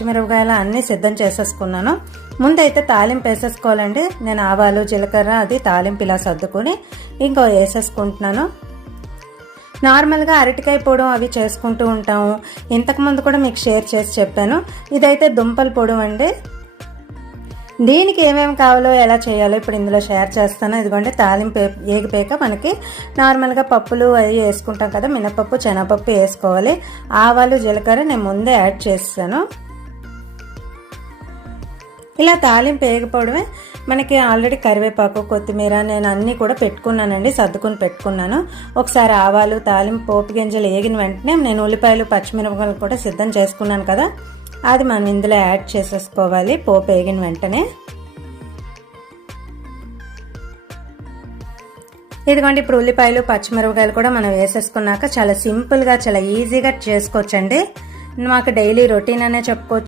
పచ్చిమిరపకాయలు అన్నీ సిద్ధం చేసేసుకున్నాను. ముందైతే తాలింపు వేసేసుకోవాలండి. నేను ఆవాలు జీలకర్ర అది తాలింపు ఇలా సర్దుకొని ఇంకో వేసేసుకుంటున్నాను. నార్మల్గా అరటికాయ పొడి అవి చేసుకుంటూ ఉంటాము. ఇంతకుముందు కూడా మీకు షేర్ చేసి చెప్పాను. ఇదైతే దుంపల పొడి అండి. దీనికి ఏమేమి కావాలో ఎలా చేయాలో ఇప్పుడు ఇందులో షేర్ చేస్తాను. ఇదిగోండి తాలింపు ఏగిపోయాక మనకి నార్మల్గా పప్పులు అవి వేసుకుంటాం కదా, మినపప్పు శనగపప్పు వేసుకోవాలి. ఆవాలు జీలకర్ర నేను ముందే యాడ్ చేస్తాను. ఇలా తాలింపు వేగిపోవడమే. మనకి ఆల్రెడీ కరివేపాకు కొత్తిమీర నేను అన్నీ కూడా పెట్టుకున్నానండి, సర్దుకుని పెట్టుకున్నాను. ఒకసారి ఆవాలు తాలింపు పోపు గింజలు వేగిన వెంటనే నేను ఉల్లిపాయలు పచ్చిమిరపకాయలు కూడా సిద్ధం చేసుకున్నాను కదా, అది మనం ఇందులో యాడ్ చేసేసుకోవాలి పోపు వేగిన వెంటనే. ఇదిగోండి ఇప్పుడు ఉల్లిపాయలు పచ్చిమిరపకాయలు కూడా మనం వేసేసుకున్నాక చాలా సింపుల్గా చాలా ఈజీగా చేసుకోవచ్చండి. మాకు డైలీ రొటీన్ అనే చెప్పుకోవచ్చు.